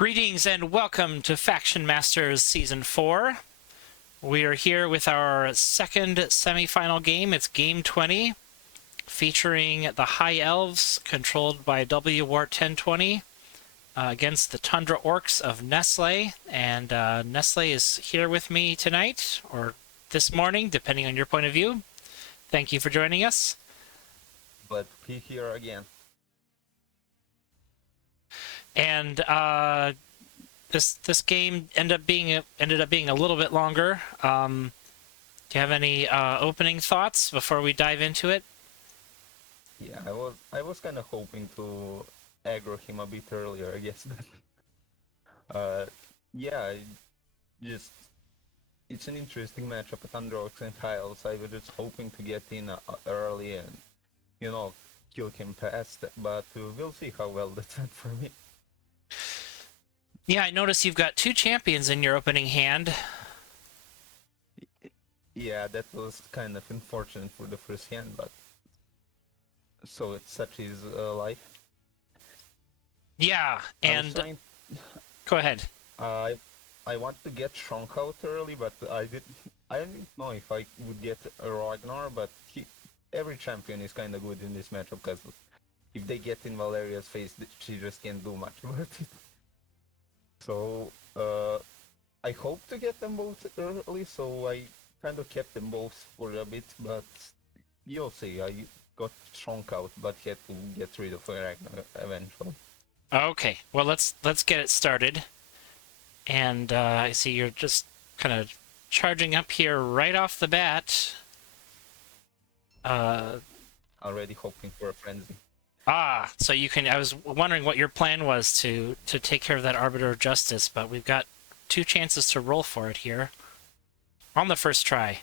Greetings and welcome to FactionMasters Season 4. We are here with our second semifinal game. It's Game 20, featuring the High Elves, controlled by wwart1020, against the Tundra Orcs of Nesle. And Nesle is here with me tonight, or this morning, depending on your point of view. Thank you for joining us. But be here again. And this game ended up being a little bit longer. Do you have any opening thoughts before we dive into it? Yeah, I was kind of hoping to aggro him a bit earlier, I guess. Yeah, it's an interesting matchup at Tundra Orcs and Elves. I was just hoping to get in early and, kill him fast, but we'll see how well that went for me. Yeah, I noticed you've got two champions in your opening hand. Yeah, that was kind of unfortunate for the first hand, but so it's such is life. Yeah, and go ahead. I want to get Shrunk out early, but I didn't know if I would get a Ragnar, but every champion is kind of good in this matchup, because if they get in Valeria's face, she just can't do much about it. So, I hope to get them both early, so I kind of kept them both for a bit, but you'll see. I got Shrunk out, but had to get rid of Ragnar eventually. Okay, well let's get it started. And I see you're just kind of charging up here right off the bat. Already hoping for a frenzy. So you can. I was wondering what your plan was to take care of that Arbiter of Justice, but we've got two chances to roll for it here on the first try.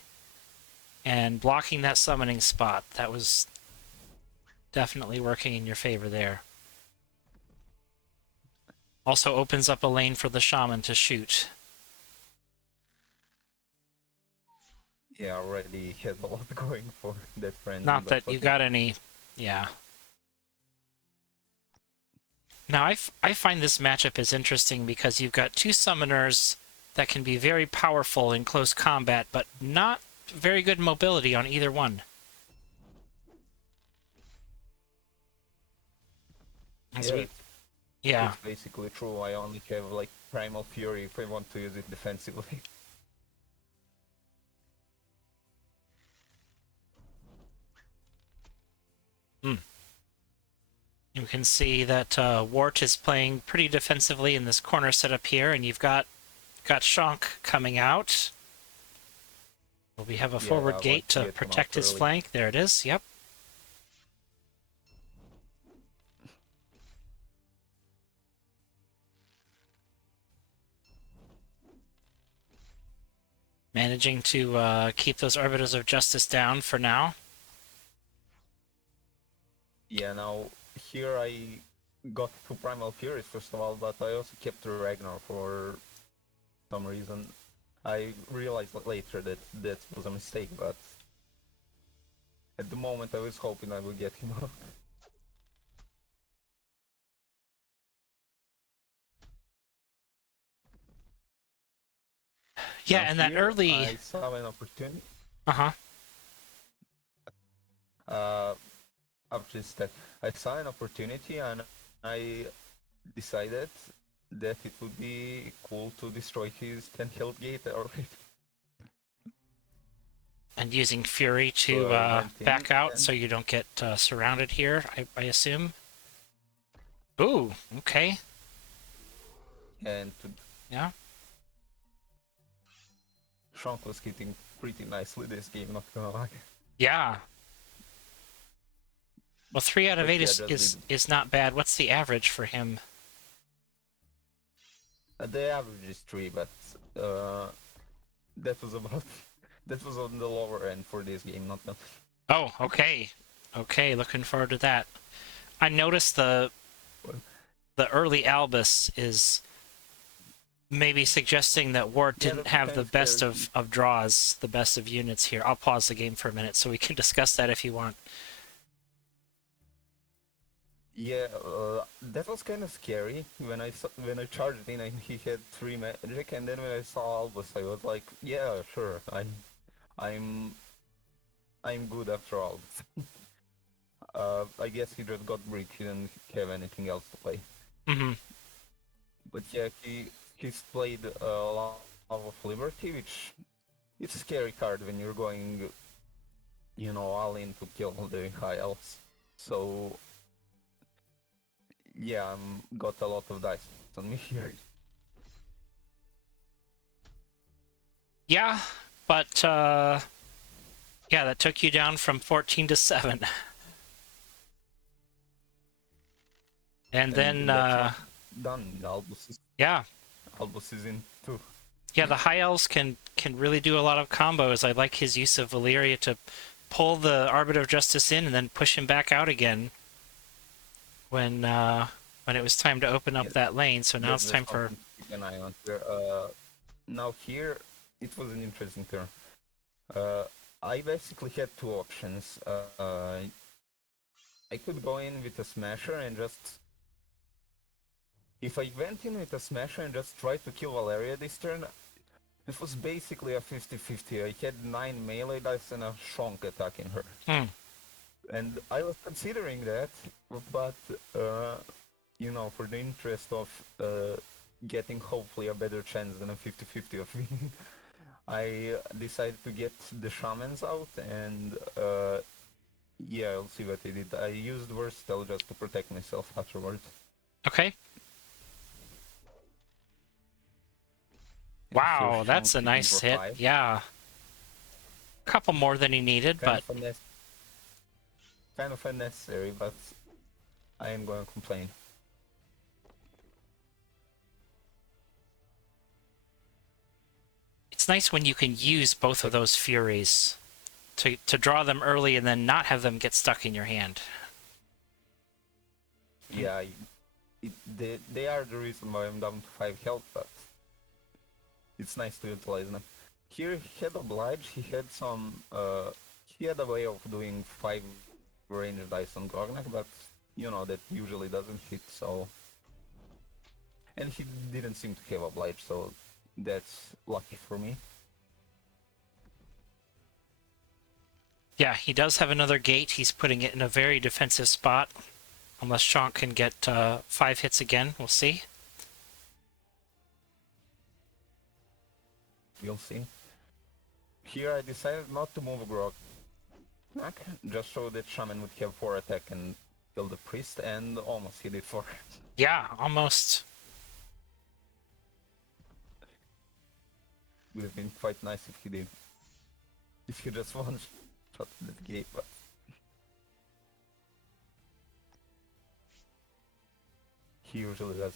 And blocking that summoning spot, that was definitely working in your favor there. Also opens up a lane for the Shaman to shoot. Yeah, already had a lot going for that frenzy. Not that you got any, yeah. Now, I find this matchup is interesting because you've got two summoners that can be very powerful in close combat, but not very good mobility on either one. Yeah. It's basically true. I only have like Primal Fury if I want to use it defensively. You can see that Wart is playing pretty defensively in this corner setup here, and you've got Shank coming out. Well, we have a forward gate to protect his flank. There it is. Yep. Managing to keep those Arbiters of Justice down for now. Yeah, now here I got two Primal Furies first of all, but I also kept the Ragnar for some reason. I realized later that that was a mistake, but at the moment I was hoping I would get him out. Yeah, now and that early... I saw an opportunity. After this step, I saw an opportunity and I decided that it would be cool to destroy his 10 health gate already. And using Fury to back out so you don't get surrounded here, I assume? Ooh, okay. And yeah. Shank was hitting pretty nicely this game, not gonna lie. Yeah. Well, 3 out of 8 is not bad. What's the average for him? The average is 3, but that was on the lower end for this game, not that. Oh, okay. Okay, looking forward to that. I noticed the early Albus is maybe suggesting that Wart didn't have the best of draws, the best of units here. I'll pause the game for a minute so we can discuss that if you want. Yeah, that was kind of scary when when I charged in and he had 3 magic, and then when I saw Albus, I was like, yeah, sure, I'm I'm good after all. I guess he just got bricked. He didn't have anything else to play. Mm-hmm. But yeah, he's played Love of Liberty, which it's a scary card when you're going, all in to kill the high elves. So yeah, got a lot of dice on me here. Yeah, but yeah, that took you down from 14 to 7. And then That's not done. yeah. Albus is in too. Yeah, the high elves can really do a lot of combos. I like his use of Valyria to pull the Arbiter of Justice in and then push him back out again when it was time to open up Yeah, that lane. So now it's that's time for something to keep an eye on here. Now here, it was an interesting turn. I basically had two options. I could go in with a Smasher and just... If I went in with a Smasher and just tried to kill Valeria this turn, it was basically a 50-50. I had 9 melee dice and a Shonk attacking her. And I was considering that, but, for the interest of getting hopefully a better chance than a 50-50 of winning, I decided to get the Shamans out, and yeah, I'll see what I did. I used Versatile just to protect myself afterwards. okay. Wow, that's a nice hit. 5. Yeah. A couple more than he needed, Kind but of unnecessary, but I am going to complain. it's nice when you can use both of those Furies to draw them early and then not have them get stuck in your hand. Yeah, they are the reason why I'm down to 5 health, but it's nice to utilize them. Here he had Oblige, he had some... he had a way of doing 5 range dice on Grognak, but that usually doesn't hit, so... And he didn't seem to have Oblige, so that's lucky for me. Yeah, he does have another gate. He's putting it in a very defensive spot. Unless Shonk can get 5 hits again. We'll see. We'll see. Here I decided not to move Grognak, just so that Shaman would have 4 attack and kill the priest, and almost hit it 4. Yeah, almost. Would have been quite nice if he did. If he just one shot that gate, but... He usually does.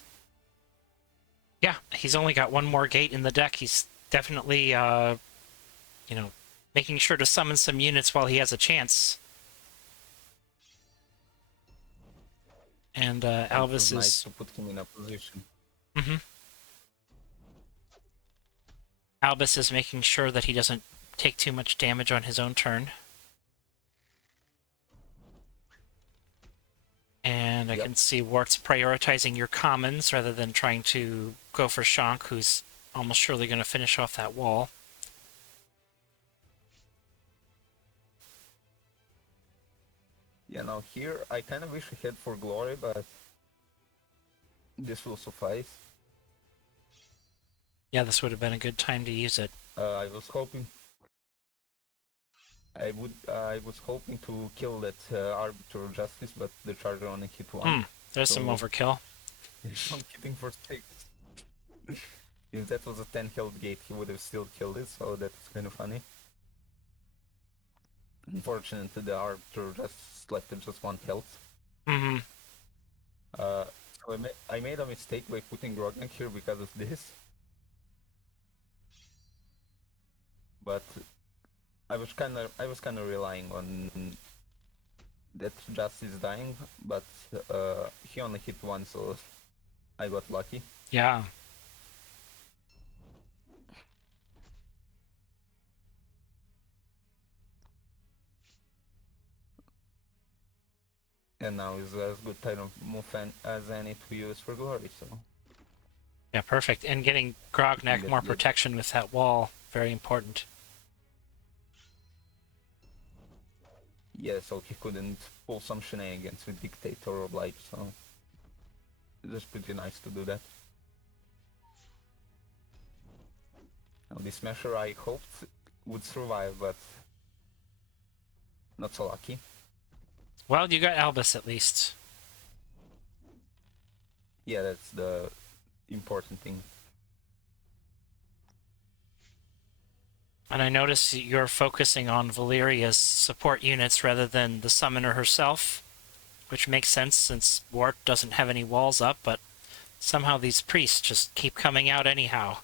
Yeah, he's only got one more gate in the deck. He's definitely, making sure to summon some units while he has a chance. And Elves is nice to put him in a position. Mm-hmm. Albus is making sure that he doesn't take too much damage on his own turn. And I can see Wart's prioritizing your commons rather than trying to go for Shonk, who's almost surely going to finish off that wall. Yeah, now here I kind of wish I had for glory, but this will suffice. Yeah, this would have been a good time to use it. I was hoping to kill that Arbiter of Justice, but the Charger only hit 1. There's some overkill. I'm hitting for 6. If that was a 10 health gate, he would have still killed it, so that's kind of funny. Unfortunately, the Arbiter just left at just 1 health. Mm-hmm. So I made a mistake by putting Grognak here because of this. But I was kind of relying on that Justice dying, but he only hit 1, so I got lucky. Yeah. And now is as good type of move as any to use for glory, so... Yeah, perfect. And getting Grognak more protection with that wall, very important. Yeah, so he couldn't pull some shenanigans with Dictator or Oblige, so... It's pretty nice to do that. Now this Smasher I hoped would survive, but... not so lucky. Well, you got Albus at least. Yeah, that's the important thing. And I notice you're focusing on Valeria's support units rather than the summoner herself, which makes sense since Wart doesn't have any walls up, but somehow these priests just keep coming out anyhow.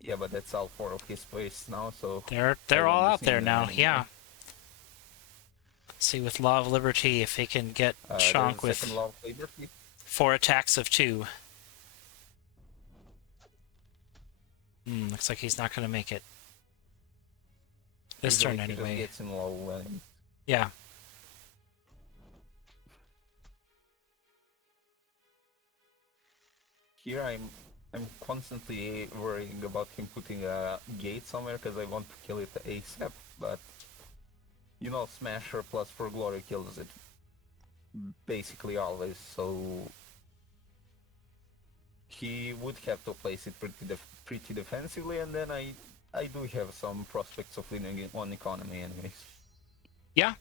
Yeah, but that's all 4 of his priests now, so... They're all out there now, yeah. Let's see with Law of Liberty if he can get Shank with Law of Liberty. 4 attacks of 2. Looks like he's not going to make it. This turn, anyway. He gets in low, yeah. Here I'm constantly worrying about him putting a gate somewhere because I want to kill it ASAP, but you know, Smasher plus for glory kills it basically always, so he would have to place it pretty defensively, and then I do have some prospects of winning on economy anyways. Yeah,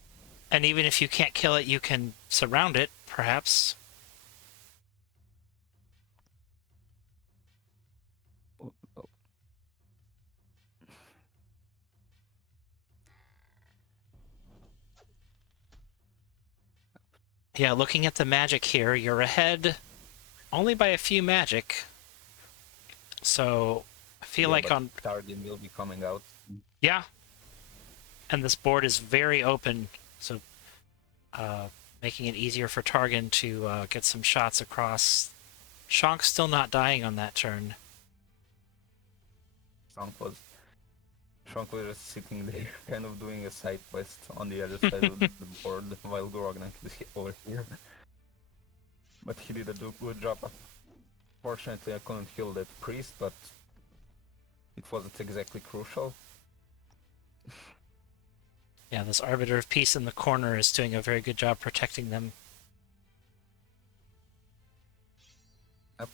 and even if you can't kill it, you can surround it, perhaps. Yeah, looking at the magic here, you're ahead only by a few magic. So I feel like on Target will be coming out. Yeah. And this board is very open, so making it easier for Targan to get some shots across. Shank's still not dying on that turn. Shank was just sitting there, kind of doing a side quest on the other side of the board while Grognak is over here. But he did a good job. Fortunately, I couldn't kill that priest, but it wasn't exactly crucial. Yeah, this Arbiter of Peace in the corner is doing a very good job protecting them. Yep.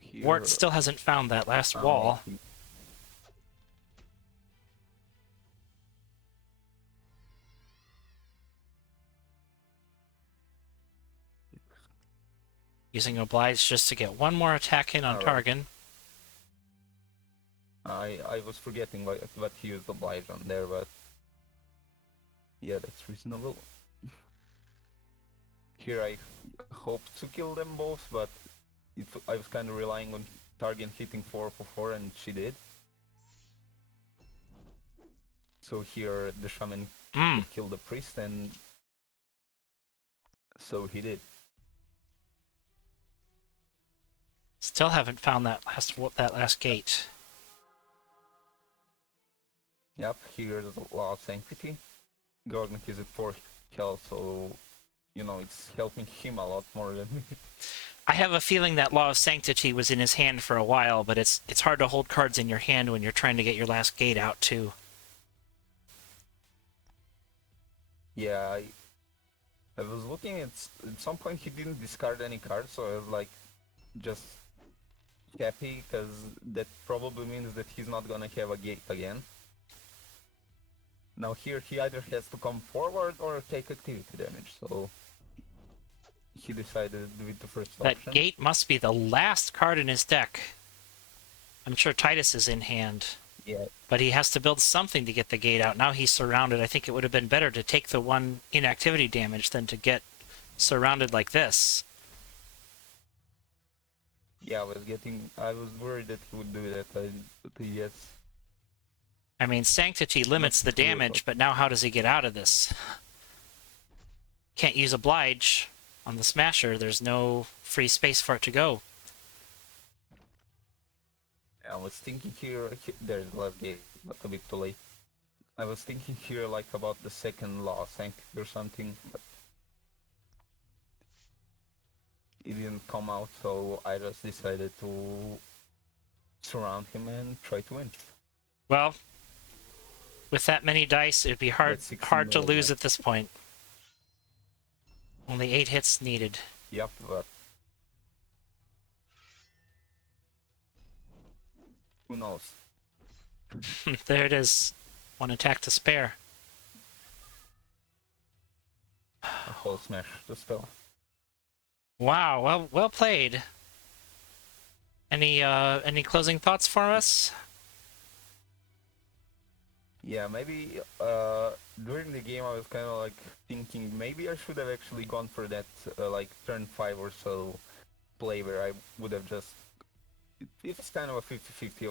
Here, Wart still hasn't found that last wall. Using Oblige just to get one more attack in on Targan. I was forgetting what he used Oblige on there, but yeah, that's reasonable. Here I hoped to kill them both, but I was kind of relying on Targan hitting 4 for 4, and she did. So here the shaman could kill the priest, and so he did. Still haven't found that last gate. Yep, here's the Law of Sanctity. Grognak is at 4 health, so you know it's helping him a lot more than me. I have a feeling that Law of Sanctity was in his hand for a while, but it's hard to hold cards in your hand when you're trying to get your last gate out too. Yeah, I was looking at some point he didn't discard any cards, so I was like just happy because that probably means that he's not gonna have a gate again. Now here he either has to come forward or take activity damage, so he decided with the first option. That gate must be the last card in his deck. I'm sure Titus is in hand. Yeah. But he has to build something to get the gate out. Now he's surrounded. I think it would have been better to take the one inactivity damage than to get surrounded like this. Yeah, I was worried that he would do that, but yes. I mean, Sanctity limits the damage, but now how does he get out of this? Can't use Oblige on the Smasher. There's no free space for it to go. I was thinking here, there's the last gate, but a bit too late. I was thinking here like about the second law sanctity or something, but it didn't come out, so I just decided to surround him and try to win. Well, with that many dice, it'd be hard That's 16 hard to rolls lose left. at this point. Only 8 hits needed. Yep, but who knows? There it is. One attack to spare. A whole smash the spell. Wow, well played. Any closing thoughts for us? Yeah, maybe during the game I was kind of like thinking maybe I should have actually gone for that like turn 5 or so play where I would have just... It's kind of a 50-50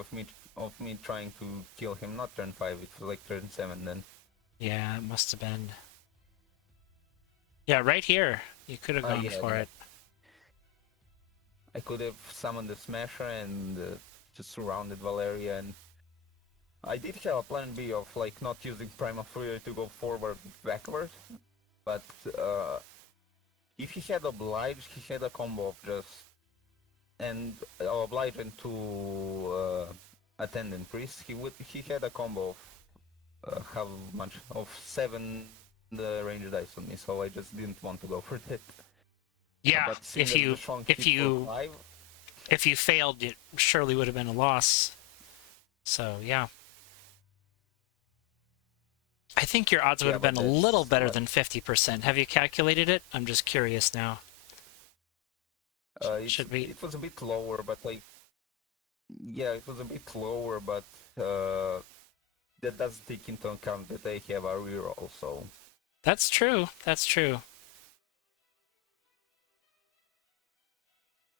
of me trying to kill him, not turn 5, it was like turn 7 then. Yeah, it must have been. Yeah, right here. You could have gone Yeah, for yeah. it. I could have summoned the Smasher and just surrounded Valeria, and I did have a plan B of like not using Prima Fury to go forward backward, but if he had Obliged, he had a combo of just... and Obliged into Attendant Priest, he had a combo of how much? Of 7 the range dice on me, so I just didn't want to go for that. Yeah, But seeing if as the you Shrunk if hit you for 5, if you failed, it surely would have been a loss. So yeah, I think your odds would yeah, have but been a little that's better what... than 50%. Have you calculated it? I'm just curious now. Should we? It was a bit lower, but like... Yeah, it was a bit lower, but that doesn't take into account that I have a reroll, so... That's true. That's true.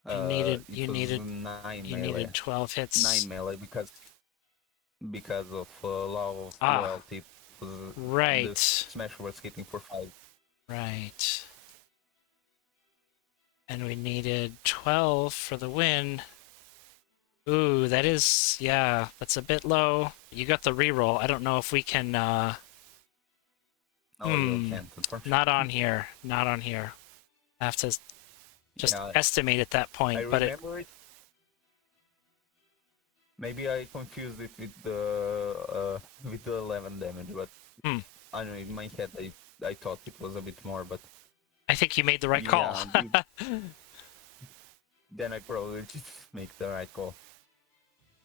You needed it was 9 you melee. needed 12 hits. 9 melee because of law of Ah, loyalty. It was, the right. smash was hitting for 5. Right. And we needed 12 for the win. Ooh, that is, yeah, that's a bit low. You got the reroll. I don't know if we can, No, you can't, unfortunately. not on here. Not on here. I have to just Yeah, estimate at that point, I but remember it. Maybe I confused it with the 11 damage, but Hmm. I don't know, in my head I thought it was a bit more, but I think you made the right call. yeah, then I probably did make the right call.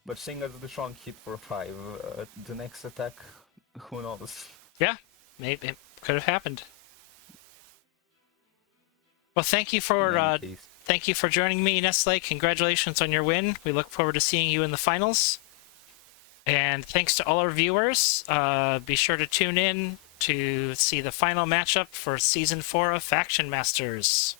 But seeing as the Shrunk hit for 5, the next attack, who knows? Yeah, maybe it could have happened. Well, thank you for joining me, Nestle. Congratulations on your win. We look forward to seeing you in the finals. And thanks to all our viewers. Be sure to tune in to see the final matchup for Season 4 of Faction Masters.